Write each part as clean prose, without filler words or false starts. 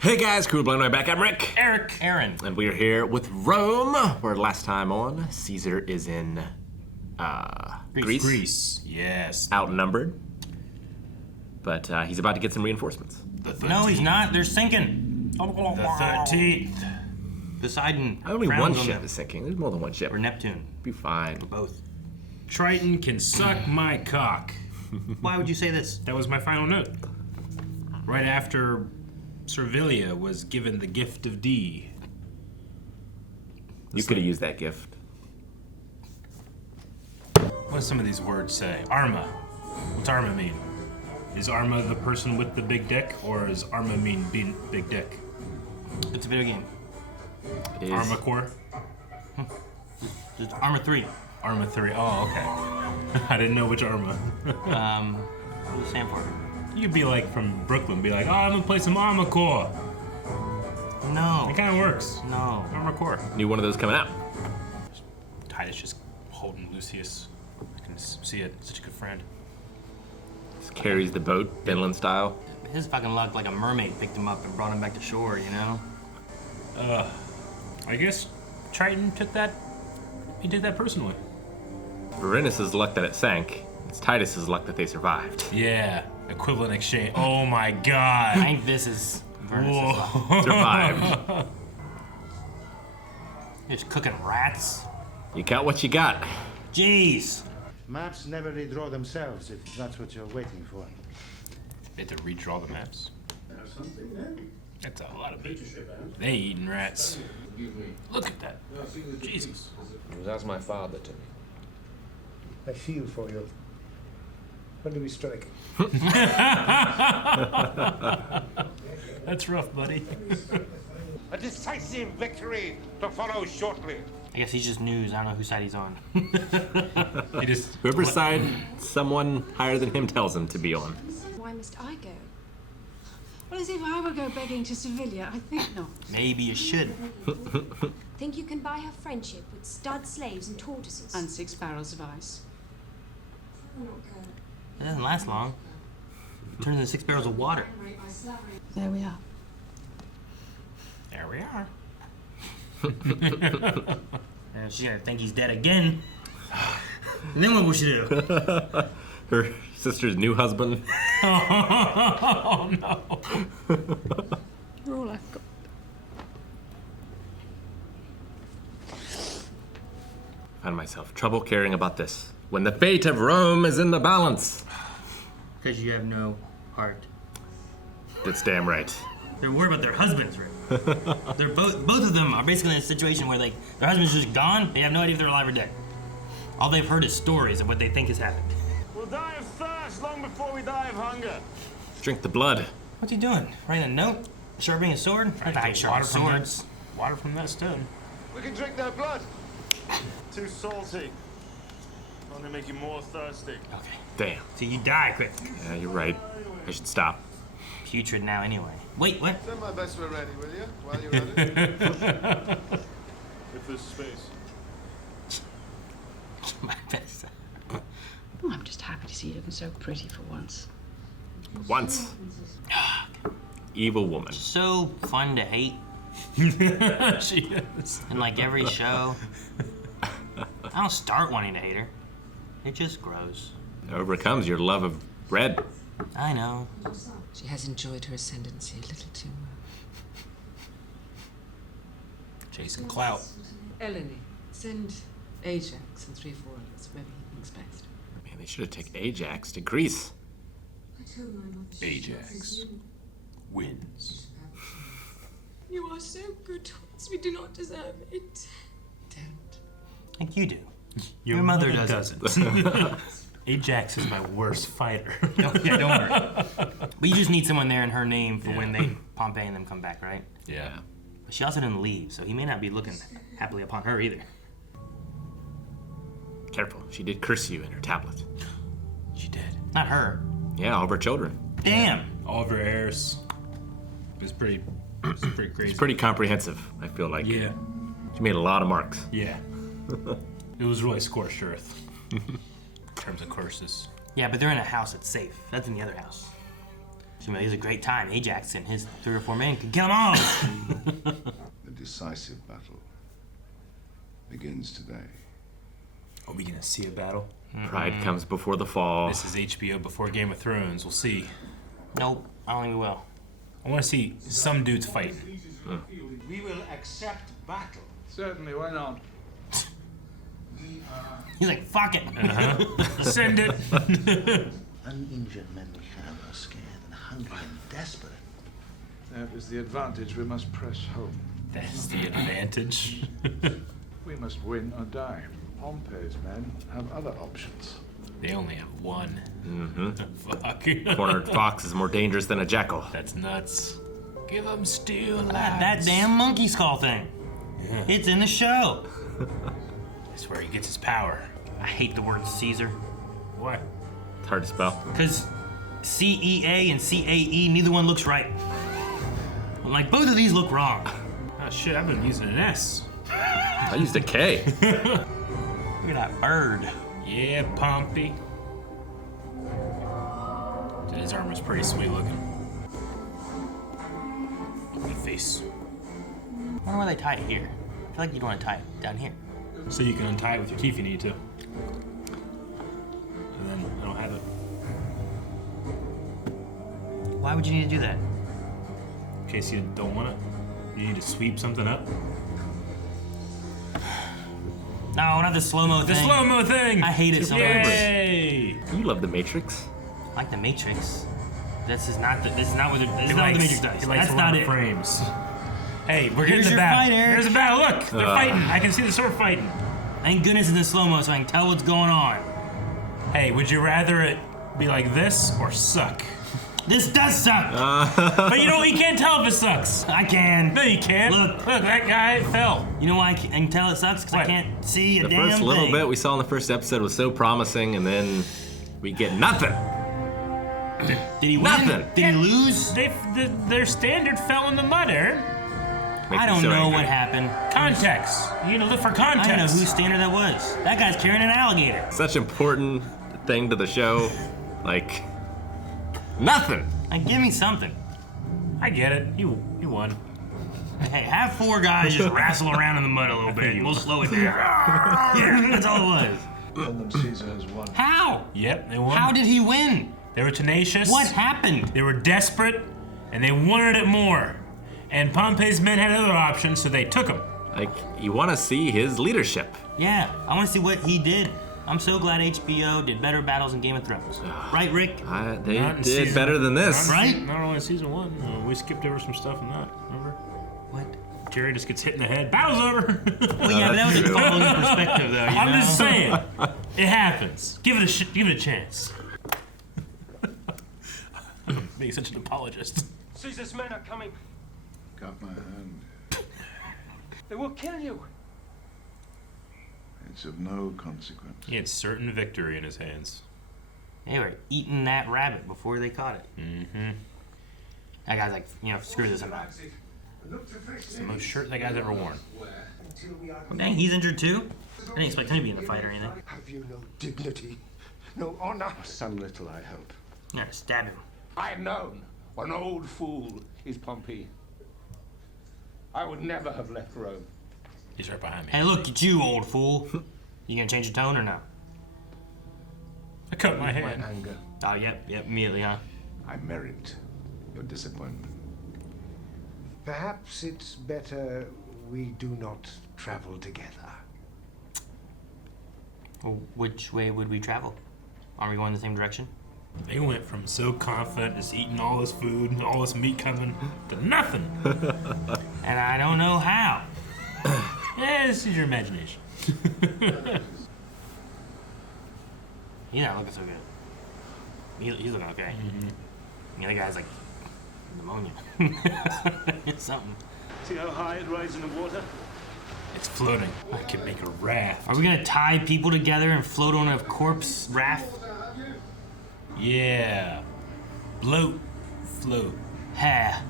Hey guys, Crew Blown Right Back. I'm Rick. Eric. Aaron. And we are here with Rome, where last time on, Caesar is in, Greece. Greece. Yes. Outnumbered. But he's about to get some reinforcements. No, he's not. They're sinking. The 13th. Poseidon. Only one ship is sinking. There's more than one ship. Or Neptune. Be fine. Both. Triton can suck my cock. Why would you say this? That was my final note. Right after Servilia was given the gift of D. You could have used that gift. What do some of these words say? Arma. What's Arma mean? Is Arma the person with the big dick, or does Arma mean big dick? It's a video game. It is. Arma Core? It's Arma 3. Arma 3. Oh, okay. I didn't know which Arma. What does it stand for? You could be like from Brooklyn, be like, oh, I'm gonna play some Arma Core. No. It kind of works. No. Arma Core. New one of those coming out. Titus just holding Lucius. I can see it. Such a good friend. Just carries the boat, Finland style. His fucking luck, like a mermaid picked him up and brought him back to shore, you know? I guess Triton took that. He did that personally. Varenus' luck that it sank. It's Titus's luck that they survived. Yeah, equivalent exchange. Oh my god. I think this is Vernus's luck. Survived. You're just cooking rats. You got what you got. Jeez. Maps never redraw themselves if that's what you're waiting for. They had to redraw the maps. That's a lot of meat. They ain't eating rats. Look at that. Jesus. It was as my father to me. I feel for you. When do we strike? That's rough, buddy. A decisive victory to follow shortly. I guess he's just news. I don't know whose side he's on. He just Whoever's side someone higher than him tells him to be on. Why must I go? Well, as if I would go begging to Sevilla. I think not. Maybe you should. Think you can buy her friendship with stud slaves and tortoises? And 6 barrels of ice. It doesn't last long. Turns into 6 barrels of water. There we are. There we are. And she's gonna think he's dead again. And then what will she do? Her sister's new husband. Oh no. You're all I've got. Find myself trouble caring about this when the fate of Rome is in the balance. Because you have no heart. That's damn right. They're worried about their husbands, Rick. They're both of them are basically in a situation where like their husband's just gone. They have no idea if they're alive or dead. All they've heard is stories of what they think has happened. We'll die of thirst long before we die of hunger. Drink the blood. What's he doing? Writing a note? Sharpening a sword? I don't know how you sharpen swords. Water from that stone. We can drink their blood. Too salty. Only make you more thirsty. Okay. Damn. So you die quick. Yeah, you're right. I should stop. Putrid now anyway. Wait, what? Send my best we're ready, will you? While you're at it. If there's space. My best. Oh, I'm just happy to see you looking so pretty for once. Once. Evil woman. So fun to hate. She is. In like every show. I don't start wanting to hate her. It just grows. It overcomes your love of red. I know. She has enjoyed her ascendancy a little too much. Chasing clout. Eleni, send Ajax and 3-4 others wherever he thinks best. Man, they should have taken Ajax to Greece. Ajax wins. You are so good to us. We do not deserve it. Don't. I think you do. Your mother doesn't. Ajax is my worst fighter. Yeah, don't worry. But you just need someone there in her name for when Pompey and them come back, right? Yeah. But she also didn't leave, so he may not be looking happily upon her either. Careful, she did curse you in her tablet. She did. Not her. Yeah, all of her children. Damn. All of her heirs. It's pretty crazy. It's pretty comprehensive, I feel like. Yeah. She made a lot of marks. Yeah. It was really scorched earth. In terms of curses. Yeah, but they're in a house that's safe. That's in the other house. So it's a great time. Ajax and his 3 or 4 men can kill them all. The decisive battle begins today. Are we gonna see a battle? Pride comes before the fall. This is HBO before Game of Thrones. We'll see. Nope, I don't think we will. I want to see some dudes fight. We will accept battle. Certainly, why not? He's like, fuck it. Send it. Uninjured men we have are scared and hungry and desperate. That is the advantage we must press home. That's the advantage. We must win or die. Pompey's men have other options. They only have one. Fuck. Cornered fox is more dangerous than a jackal. That's nuts. Give them steel, That damn monkey skull thing. Yeah. It's in the show. That's where he gets his power. I hate the word Caesar. Why? It's hard to spell. Because CEA and CAE, neither one looks right. Like, both of these look wrong. Oh shit, I've been using an S. I used a K. Look at that bird. Yeah, Pompey. His armor's pretty sweet looking. Look at the face. I wonder why they tie it here. I feel like you'd want to tie it down here. So you can untie it with your teeth if you need to. And then I don't have it. Why would you need to do that? In case you don't want it. You need to sweep something up. No, not the slow-mo thing. The slow-mo thing! I hate it so much. Yay! You love the Matrix. I like the Matrix. This is not what the Matrix does. He likes That's a lot not of it. frames. Hey, we're getting Here's the your battle. fight, Eric. There's a battle. Look, they're fighting. I can see the sword fighting. Thank goodness it's in slow-mo so I can tell what's going on. Hey, would you rather it be like this or suck? This does suck. But you know, you can't tell if it sucks. I can. No, you can't. Look, that guy fell. You know why I can tell it sucks? Because I What? can't see a The damn first little thing. bit we saw in the first episode was so promising, and then we get nothing. Did he win? Nothing. Did he lose? Their standard fell in the mud, Eric. Makes I me don't so know angry. what happened. Context. You need to look for I context. don't know whose standard that was. That guy's carrying an alligator. Such important thing to the show. Like, nothing. Like, give me something. I get it. You won. Hey, have 4 guys just wrestle around in the mud a little bit. We'll slow it down. Yeah, that's all it was. Tell them Caesar has won. How? Yep, they won. How did he win? They were tenacious. What happened? They were desperate, and they wanted it more. And Pompey's men had other options, so they took them. Like, you want to see his leadership. Yeah, I want to see what he did. I'm so glad HBO did better battles in Game of Thrones. Right, Rick? They Not in did season- better than this. Right? Not only in season 1. We skipped over some stuff in that. Remember? What? Jerry just gets hit in the head. Battle's over. Well, yeah, but that was a following perspective, though. I'm just saying. It happens. Give it a chance. I'm being such an apologist. Caesar's men are coming. Got my hand. They will kill you. It's of no consequence. He had certain victory in his hands. They were eating that rabbit before they caught it. Mm-hmm. That guy's like, screw this, I'm out. It's the most shirt that guy's ever worn. Well, dang, he's injured too? I didn't expect him to be in the fight or anything. Have you no dignity? No honor? Some little, I hope. Yeah, stab him. I have known what an old fool is Pompey. I would never have left Rome. He's right behind me. Hey, look at you, old fool. You gonna change your tone or no? I cut my My hand. anger. Oh, yep, immediately, huh? I merit your disappointment. Perhaps it's better we do not travel together. Well, which way would we travel? Are we going the same direction? They went from so confident, just eating all this food, all this meat coming, to nothing. And I don't know how. Yeah, this is your imagination. He's not looking so good. He's looking okay. The other guy's like pneumonia. It's something. See how high it rides in the water? It's floating. I can make a raft. Are we gonna tie people together and float on a corpse raft? Yeah. Bloat. Float. Hair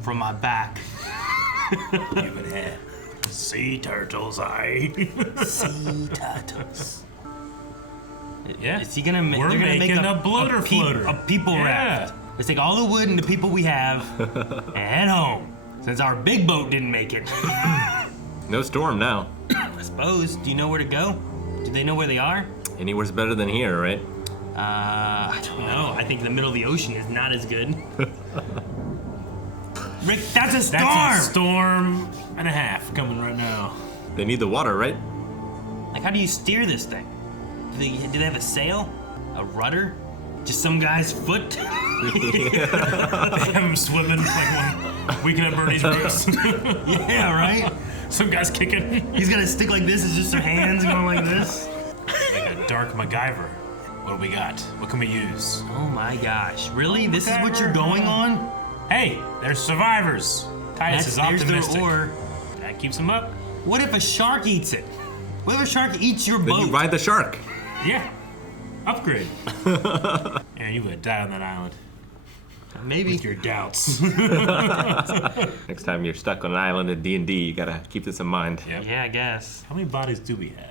from my back. Human hair. Sea turtles, Sea turtles. Yeah. Is he gonna We're they're gonna making make a bloater floater. A people Yeah. raft. Let's take all the wood and the people we have and head home, since our big boat didn't make it. No storm now. I suppose. Do you know where to go? Do they know where they are? Anywhere's better than here, right? I don't know. I think the middle of the ocean is not as good. Rick, that's a storm! That's a storm and a half coming right now. They need the water, right? Like, how do you steer this thing? Do they have a sail? A rudder? Just some guy's foot? They have him swimming like Weekend at Bernie's Roost. Yeah, right? Some guy's kicking. He's got a stick like this, it's just their hands going like this. Like a dark MacGyver. What do we got? What can we use? Oh my gosh, really? This is what you're going on? Hey, they're survivors. Titus is There's optimistic. their oar. That keeps them up. What if a shark eats it? What if a shark eats your Then boat? you ride the shark. Yeah. Upgrade. Aaron, you would have died on that island. Maybe. With your doubts. Next time you're stuck on an island in D&D, you gotta keep this in mind. Yep. Yeah, I guess. How many bodies do we have?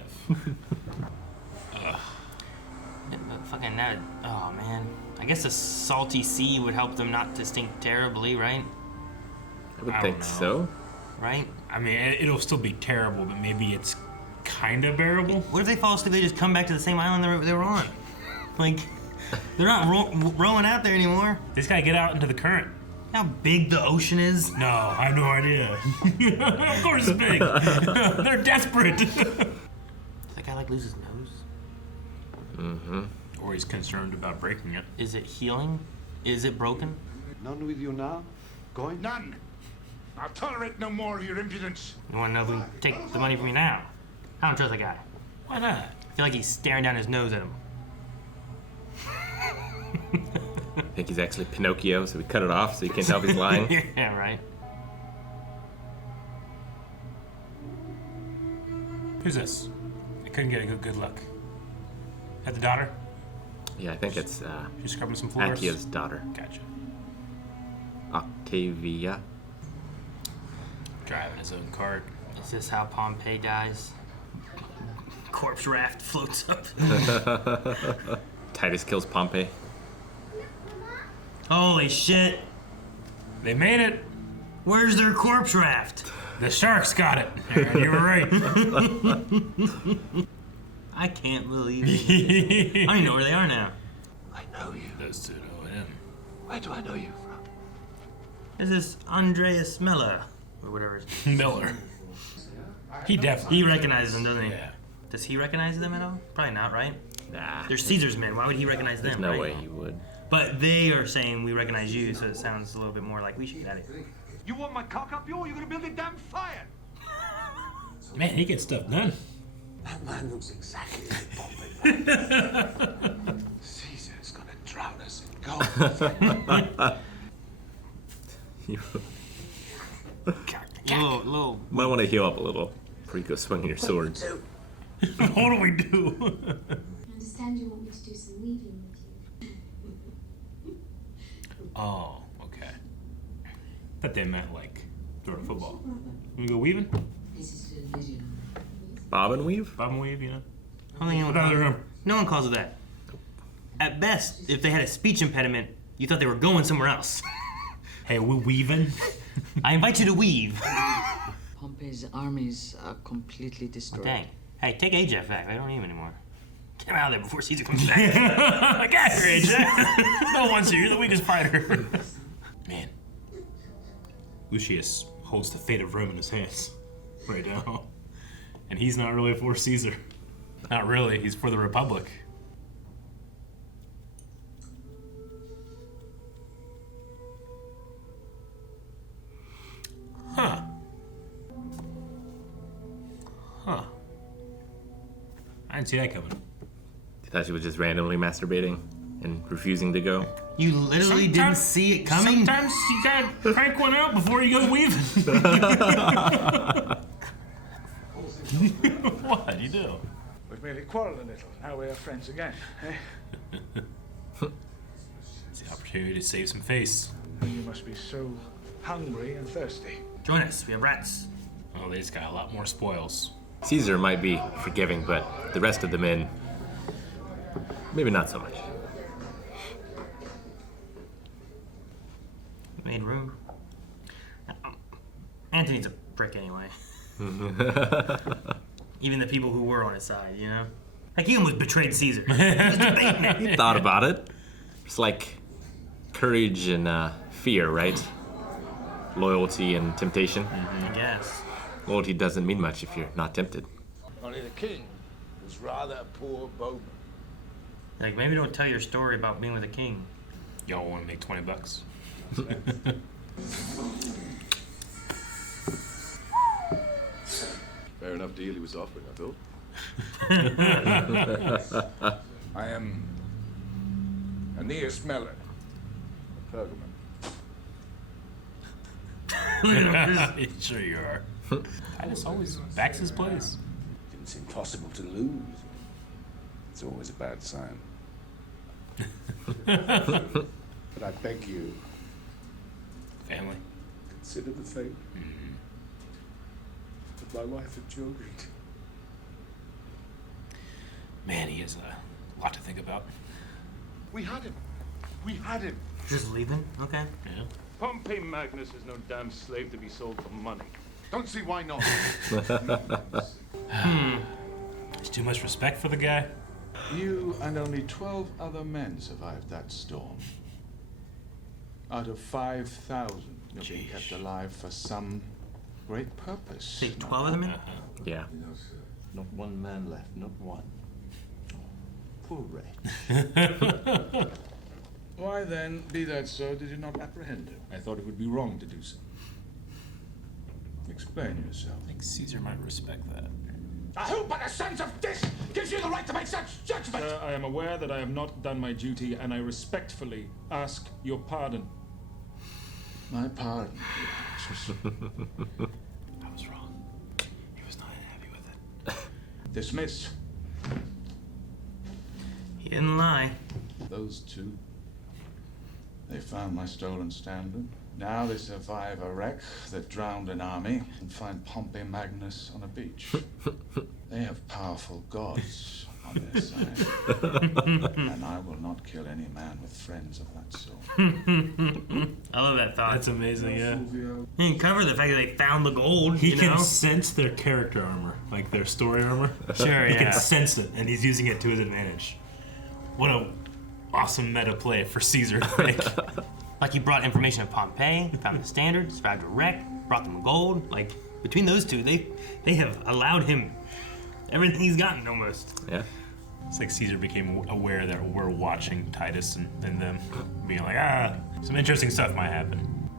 Fucking that. Oh man. I guess a salty sea would help them not to stink terribly, right? I would I think don't know. so. Right? I mean, it'll still be terrible, but maybe it's kind of bearable. What if they fall asleep? They just come back to the same island they were on. Like, they're not rowing out there anymore. They just gotta get out into the current. How big the ocean is? No, I have no idea. Of course it's big. They're desperate. Does that guy like lose his nose? Mm-hmm. Or he's concerned about breaking it. Is it healing? Is it broken? None with you now? Going? None. I'll tolerate no more of your impudence. You want to know if we can take the money from you now? I don't trust that guy. Why not? I feel like he's staring down his nose at him. I think he's actually Pinocchio, so we cut it off so you can't tell if he's lying. Yeah, right. Who's this? I couldn't get a good look. At the daughter? Yeah, I think it's She's scrubbing some floors? Akia's daughter. Gotcha. Octavia. Driving his own cart. Is this how Pompey dies? Corpse raft floats up. Titus kills Pompey. Holy shit. They made it. Where's their corpse raft? The sharks got it. Aaron, you were right. I can't believe it. I don't even know where they are now. I know you. Those two know him. Where do I know you from? This is Andreas Miller, or whatever his name is. Miller. He definitely. He recognizes them, doesn't he? Yeah. Does he recognize them at all? Probably not, right? Nah. They're Caesar's men. Why would he recognize There's them? no right? way he would. But they are saying we recognize you, so it sounds a little bit more like we should get out of here. You want my cock up you, or you're gonna build a damn fire? Man, he gets stuff done. That man looks exactly like Pompey. Caesar's gonna drown us in gold. Little. Might want to heal up a little before you go swinging your sword. What do we do? I understand you want me to do some weaving with you. Oh, okay. Thought they meant like throw a football. We go weaving? This is the video. Bob and weave? Bob and weave, you know? I don't think anyone Another calls room. No one calls it that. At best, if they had a speech impediment, you thought they were going somewhere else. Hey, are we weaving? I invite you to weave. Pompey's armies are completely destroyed. Dang. Hey, take Ajax back. I don't need him anymore. Get him out of there before Caesar comes back. I got here, AJ. No one's here. You're the weakest fighter. Man. Lucius holds the fate of Rome in his hands right now. And he's not really for Caesar. Not really. He's for the Republic. Huh. Huh. I didn't see that coming. I thought she was just randomly masturbating and refusing to go. You literally didn't see it coming? Sometimes you gotta crank one out before you go weaving. What do you do? We've merely quarrelled a little. Now we are friends again. Eh? It's the opportunity to save some face. And you must be so hungry and thirsty. Join us. We have rats. Oh, they just got a lot more spoils. Caesar might be forgiving, but the rest of the men, maybe not so much. Made room. Antony's a prick anyway. Even the people who were on his side, you know? Like, he almost betrayed Caesar. He was debating it. He thought about it. It's like courage and fear, right? Loyalty and temptation. I guess. Loyalty doesn't mean much if you're not tempted. Only the king was rather a poor bowman. Like, maybe don't tell your story about being with a king. Y'all want to make $20? Fair enough deal he was offering, I thought. I am Aeneas Mellon, of Pergamon. Sure you are. Titus always backs his plays. Didn't seem possible to lose. It's always a bad sign. But I beg you, Family. consider the fate of my wife and children. Man, he has a lot to think about. We had him. We had him. Just leaving? Okay. Yeah. Pompey Magnus is no damn slave to be sold for money. Don't see why not. There's too much respect for the guy. You and only 12 other men survived that storm. Out of 5,000, you're being kept alive for some great purpose. Take 12 of them in? Yeah. Not one man left, not one. Poor wretch. Why then, be that so, did you not apprehend him? I thought it would be wrong to do so. Explain yourself. I think Caesar might respect that. Who but a sense of this gives you the right to make such judgment? Sir, I am aware that I have not done my duty, and I respectfully ask your pardon. My pardon. I was wrong. He was not happy with it. Dismiss. He didn't lie. Those two. They found my stolen standard. Now they survive a wreck that drowned an army and find Pompey Magnus on a beach. They have powerful gods on their side. And I will not kill any man with friends of that sort. I love that thought. That's amazing, yeah. He didn't cover the fact that they found the gold, He you can know? sense their character armor, like their story armor. Sure, He yeah. can sense it, and he's using it to his advantage. What a awesome meta play for Caesar to make. Like, he brought information of Pompey, he found the standard, survived a wreck, brought them gold. Like, between those two, they have allowed him everything he's gotten, almost. Yeah. It's like Caesar became aware that we're watching Titus and them being like, some interesting stuff might happen.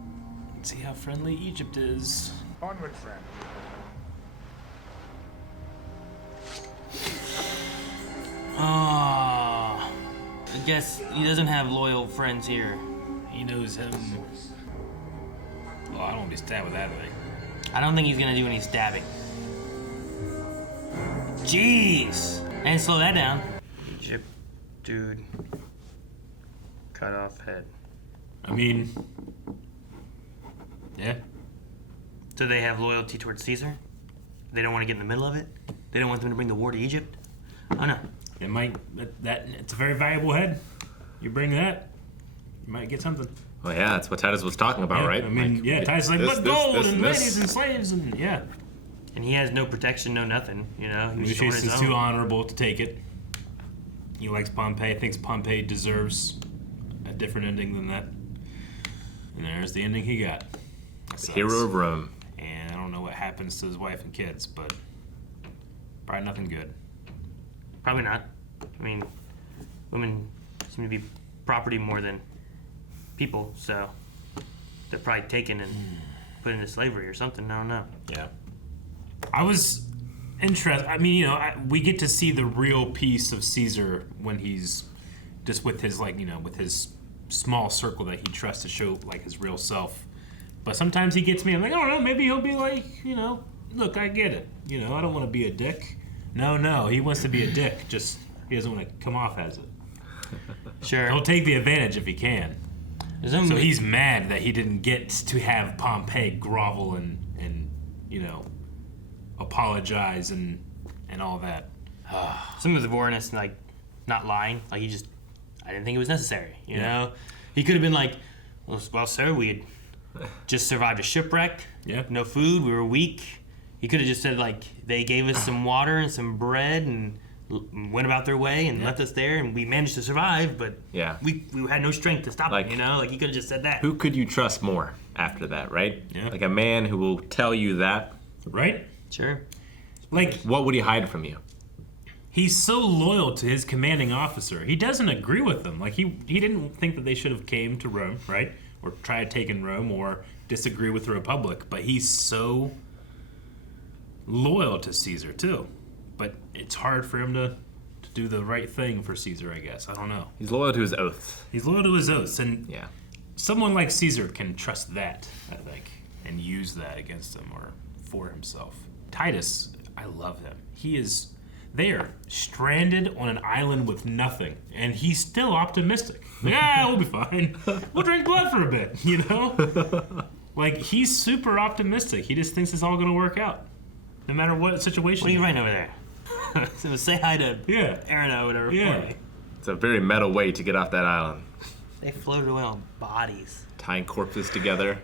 Let's see how friendly Egypt is. Onward, friend. I guess he doesn't have loyal friends here. He knows him. Oh, I don't want to be stabbed with that thing. I don't think he's gonna do any stabbing. Jeez! And slow that down. Egypt, dude. Cut off head. I mean, yeah. So they have loyalty towards Caesar? They don't want to get in the middle of it? They don't want them to bring the war to Egypt? Oh no. It might, it's a very valuable head. You bring that, you might get something. Well, yeah, that's what Titus was talking about, Yeah, right? I mean, Like, yeah, Titus is like, this, but this, gold this, and this. ladies and slaves and yeah. And he has no protection, no nothing, you know? He was on Lucius his is own. too honorable to take it. He likes Pompey, thinks Pompey deserves a different ending than that. And there's the ending he got. That The sucks. hero of Rome. And I don't know what happens to his wife and kids, but probably nothing good. Probably not. I mean, women seem to be property more than people, so they're probably taken and put into slavery or something. I don't know. Yeah. I was interested. I mean, you know, we get to see the real piece of Caesar when he's just with his, like, you know, with his small circle that he trusts to show, like, his real self. But sometimes he gets me. I'm like, I don't know, maybe he'll be like, you know, look, I get it. You know, I don't want to be a dick. No, he wants to be a dick. Just he doesn't want to come off as it. Sure. He'll take the advantage if he can. So he's mad that he didn't get to have Pompey grovel and you know, apologize and all that. Some of the Vorenus, like, not lying. Like, I didn't think it was necessary, you know? He could have been like, well, sir, we just survived a shipwreck. Yeah. No food. We were weak. He could have just said, like, they gave us some water and some bread and went about their way and left us there, and we managed to survive, but we had no strength to stop Like, him, you know? Like, he could have just said that. Who could you trust more after that, right? Yeah. Like a man who will tell you that. Right? Sure. Like, what would he hide from you? He's so loyal to his commanding officer. He doesn't agree with them. Like, he didn't think that they should have came to Rome, right? Or try to take in Rome or disagree with the Republic. But he's so loyal to Caesar, too. But it's hard for him to do the right thing for Caesar, I guess. I don't know. He's loyal to his oaths. He's loyal to his oaths. And someone like Caesar can trust that, I think, and use that against him or for himself. Titus, I love him. He is there, stranded on an island with nothing, and he's still optimistic. Yeah, we'll be fine. We'll drink blood for a bit, you know? Like, he's super optimistic. He just thinks it's all going to work out, no matter what situation. What are you writing over there? So say hi to Aaron or whatever. Yeah. It's a very meta way to get off that island. They floated away on bodies. Tying corpses together.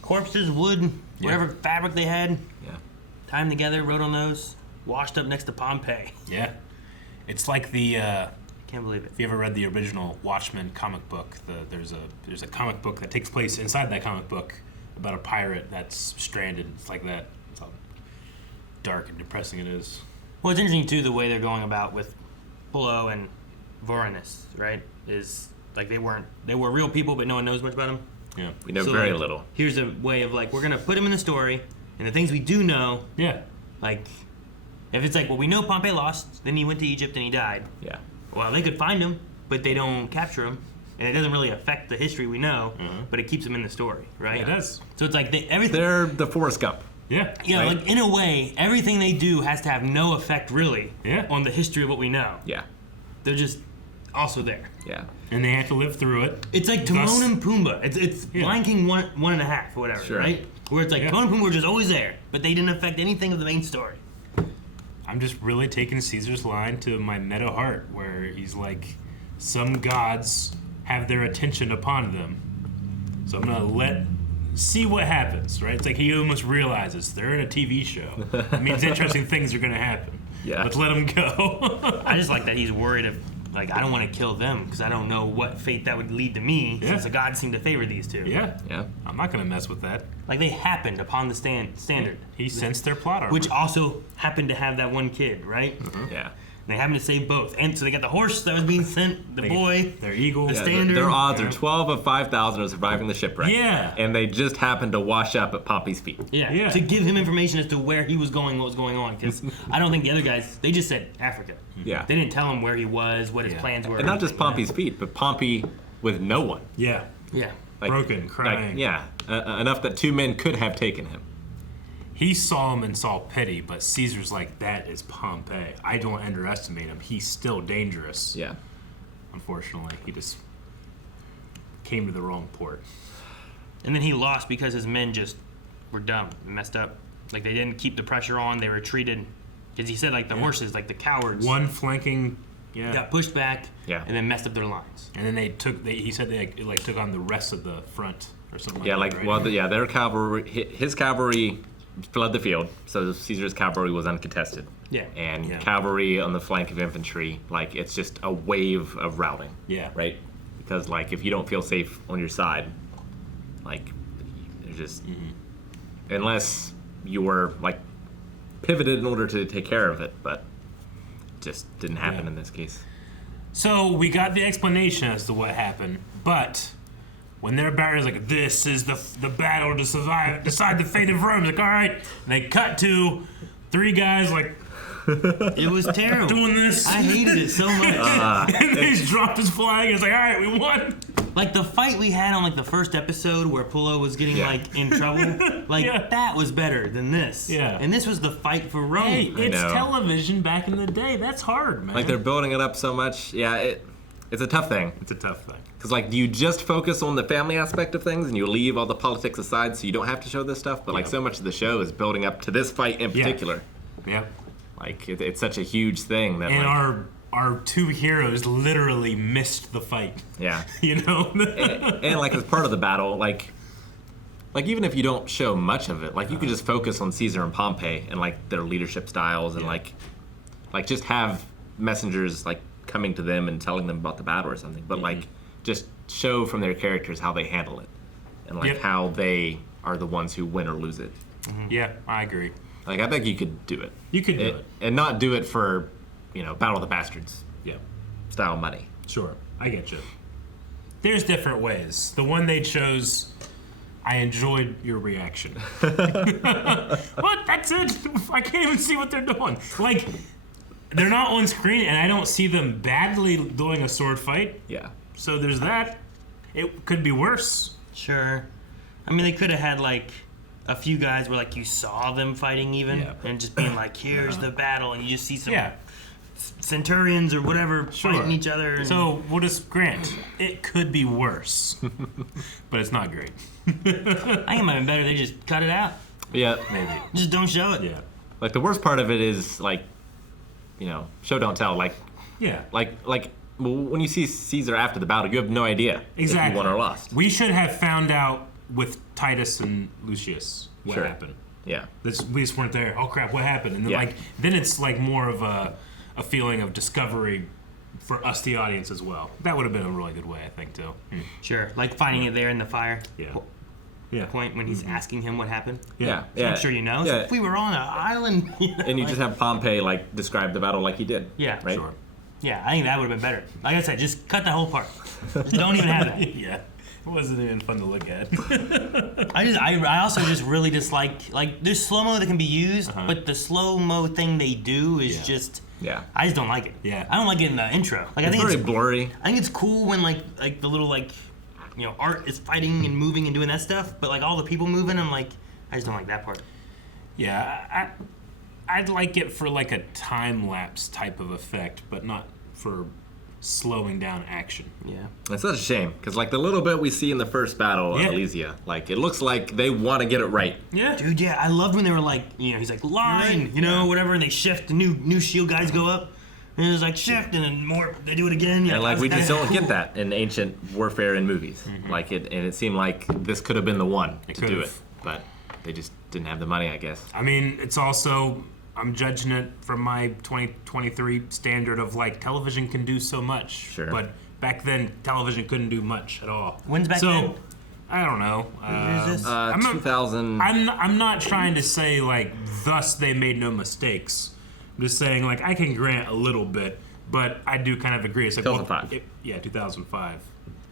Corpses, wood, whatever fabric they had. Yeah. Tied them together, wrote on those, washed up next to Pompey. Yeah. It's like the... Can't believe it. If you ever read the original Watchmen comic book, there's a comic book that takes place inside that comic book about a pirate that's stranded. It's like that. It's how dark and depressing it is. Well, it's interesting, too, the way they're going about with Pullo and Vorenus, right? Is, like, they were real people, but no one knows much about them. Yeah. We know very little. Here's a way of, like, we're going to put them in the story, and the things we do know, like, if it's like, well, we know Pompey lost, then he went to Egypt and he died. Yeah. Well, they could find him, but they don't capture him, and it doesn't really affect the history we know, but it keeps them in the story, right? It does. So it's like everything. They're the Forrest Gump. Yeah. Yeah, right? like in a way, everything they do has to have no effect really on the history of what we know. Yeah. They're just also there. Yeah. And they have to live through it. It's like Timon and Pumbaa. It's Lion King 1.5 or whatever, Sure. right? Where it's like Timon and Pumbaa were just always there, but they didn't affect anything of the main story. I'm just really taking Caesar's line to my meta heart, where he's like, some gods have their attention upon them. So I'm gonna see what happens, right? It's like he almost realizes they're in a TV show. That means interesting things are gonna happen. Yeah. Let's let them go. I just like that he's worried of, like, I don't want to kill them because I don't know what fate that would lead to me since the gods seem to favor these two. Yeah. Yeah. I'm not gonna mess with that. Like, they happened upon the standard. He sensed their plot armor. Which also happened to have that one kid, right? Yeah. They happened to save both. And so they got the horse that was being sent, the boy, their eagle, the Yeah, standard. Their odds are 12 of 5,000 of surviving the shipwreck. Yeah. And they just happened to wash up at Pompey's feet. Yeah, to give him information as to where he was going, what was going on. Because I don't think the other guys, they just said Africa. Yeah. They didn't tell him where he was, what his plans were. And not just Pompey's feet, but Pompey with no one. Yeah. Yeah. Like, broken, crying. Enough that two men could have taken him. He saw him and saw pity, but Caesar's like, that is Pompey. I don't underestimate him. He's still dangerous. Yeah. Unfortunately, he just came to the wrong port. And then he lost because his men just were dumb and messed up. Like, they didn't keep the pressure on. They retreated. Because he said, like, the horses, like the cowards. One flanking, got pushed back. Yeah. And then messed up their lines. And then he said they took on the rest of the front or something Yeah, like like, that, right? their cavalry, his cavalry fled the field, so Caesar's cavalry was uncontested. Yeah. And cavalry on the flank of infantry, like, it's just a wave of routing. Yeah. Right? Because, like, if you don't feel safe on your side, like, there's just, unless you were, like, pivoted in order to take care of it, but it just didn't happen in this case. So we got the explanation as to what happened, but when their barrier's like, this is the battle to decide the fate of Rome, it's like, all right. And they cut to 3 guys like, it was terrible. Doing this. I hated it so much. And they just dropped his flag. It's like, all right, we won. Like the fight we had on like the first episode where Pullo was getting like in trouble, like that was better than this. Yeah. And this was the fight for Rome. Hey, it's television back in the day. That's hard, man. Like, they're building it up so much. Yeah, it's a tough thing. It's a tough thing. Because, like, do you just focus on the family aspect of things and you leave all the politics aside so you don't have to show this stuff? But, like, so much of the show is building up to this fight in particular. Yeah. Like, it's such a huge thing that, and like... our 2 heroes literally missed the fight. Yeah. You know? and, like, as part of the battle, like, like even if you don't show much of it, like you could just focus on Caesar and Pompey and like their leadership styles and like just have messengers like coming to them and telling them about the battle or something. But like just show from their characters how they handle it and like how they are the ones who win or lose it. Yeah, I agree. Like I think you could do it. You could do it. And not do it for, Battle of the Bastards style money. Sure, I get you. There's different ways. The one they chose, I enjoyed your reaction. What? That's it? I can't even see what they're doing. Like, they're not on screen, and I don't see them badly doing a sword fight. Yeah. So there's that. It could be worse. Sure. I mean, they could have had, like, a few guys where, like, you saw them fighting even, and just being like, here's the battle, and you just see some centurions or whatever fighting each other. And... So we'll just grant, it could be worse. But it's not great. I think it might have been better they just cut it out. Yeah. Maybe. Just don't show it. Yeah. Like the worst part of it is like, show don't tell. Like, like when you see Caesar after the battle, you have no idea if he won or lost. We should have found out with Titus and Lucius what happened. Yeah. We just weren't there. Oh crap! What happened? And then then it's like more of a feeling of discovery for us, the audience, as well. That would have been a really good way, I think, too. Sure, like finding it there in the fire. Yeah. Point when he's asking him what happened. Yeah. I'm sure you know. Yeah. If we were on an island. And you just have Pompey like describe the battle like he did. Yeah. Right. Sure. Yeah, I think that would have been better. Like I said, just cut that whole part. Just don't even have that. Yeah. It wasn't even fun to look at. I also just really dislike, like, there's slow-mo that can be used, but the slow-mo thing they do is just... Yeah. I just don't like it. Yeah. I don't like it in the intro. Like, I think very blurry. I think it's cool when, like the little, like, art is fighting and moving and doing that stuff, but, like, all the people moving, I'm like, I just don't like that part. Yeah, I'd like it for, like, a time-lapse type of effect, but not for slowing down action. Yeah. It's such a shame, because, like, the little bit we see in the first battle of Elysia, like, it looks like they want to get it right. Yeah. Dude, yeah, I loved when they were like, he's like, line, whatever, and they shift, the new shield guys go up, and it's like, shift, and then more, they do it again. And, like, we just don't get that in ancient warfare and movies. Like, it seemed like this could have been the one to do it, but they just didn't have the money, I guess. I mean, it's also... I'm judging it from my 2023 standard of, like, television can do so much. Sure. But back then, television couldn't do much at all. When's back then? I don't know. What is this? 2000. I'm not trying to say, like, thus they made no mistakes. I'm just saying, like, I can grant a little bit, but I do kind of agree. It's like 2005. 2005.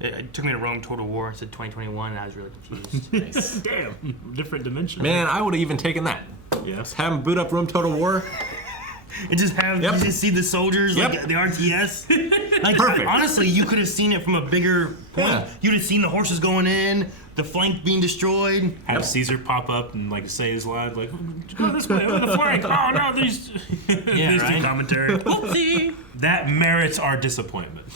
It took me to Rome Total War. It said 2021, and I was really confused. Nice. Damn, different dimension. Man, I would have even taken that. Yeah. Just have them boot up Rome Total War. And just have you just see the soldiers, like the RTS. Like, Perfect. Honestly, you could have seen it from a bigger point. Yeah. You'd have seen the horses going in, the flank being destroyed. Have Caesar pop up and, like, say his line, like, go this way, over the flank. Oh no, these these two commentary. Whoopsie. That merits our disappointment.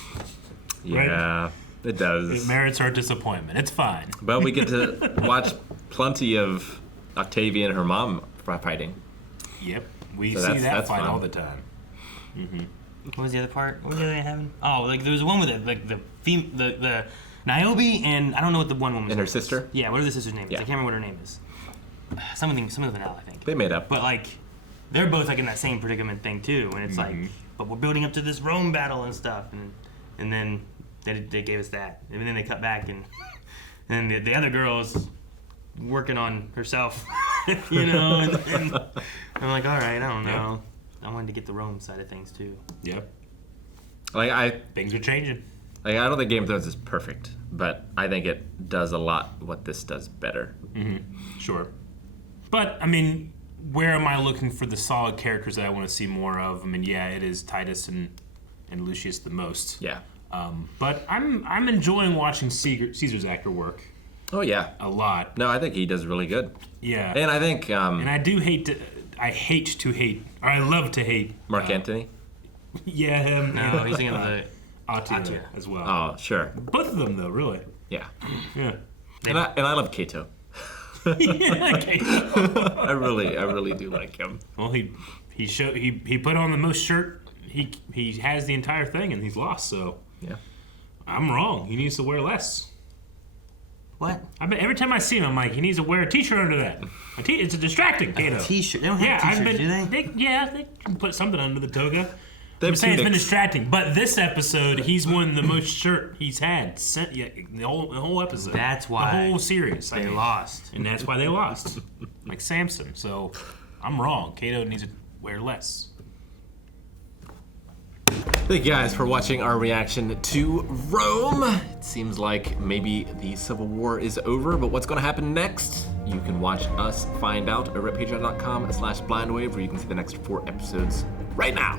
Yeah, it does. It merits our disappointment. It's fine. But we get to watch plenty of Octavia and her mom fighting. Yep, we So see that fight fun. all the time. What was the other part? What were they having? Oh, like there was one with it, like the Niobe and I don't know what the one woman was. And her sister? Yeah, what are the sister's names? Yeah. I can't remember what her name is. Something with an L, I think. They made up. But like, they're both like in that same predicament thing too, and it's like, but we're building up to this Rome battle and stuff, and then they gave us that, and then they cut back, and the other girl's working on herself, and I'm like, all right, I don't know. I wanted to get the Rome side of things too. Yep. Like things are changing. Like I don't think Game of Thrones is perfect, but I think it does a lot what this does better. Sure. But I mean, where am I looking for the solid characters that I want to see more of? I mean, yeah, it is Titus and Lucius the most. Yeah. But I'm enjoying watching Caesar's actor work. Oh yeah, a lot. No, I think he does really good. Yeah. And I think and I do hate to. I love to hate Mark Antony. Yeah, him. No, he's thinking of the Attila as well. Oh, sure. Both of them, though, really. Yeah. Yeah. And I love Cato. Yeah, Cato. I really do like him. Well, he put on the most shirt. He has the entire thing, and he's lost. So yeah, I'm wrong. He needs to wear less. What? I mean, every time I see him, I'm like, he needs to wear a t-shirt under that. It's a distracting, Kato. A t-shirt. They don't have t-shirts, do they? They can put something under the toga. They I'm have saying it's been tunics. distracting, but this episode, he's won the most shirt he's had the whole episode. That's why the whole series. they lost. and that's why they lost. Like Samson. So I'm wrong. Kato needs to wear less. Thank you guys for watching our reaction to Rome. It seems like maybe the Civil War is over, but what's going to happen next? You can watch us find out over at patreon.com/blindwave, where you can see the next 4 episodes right now.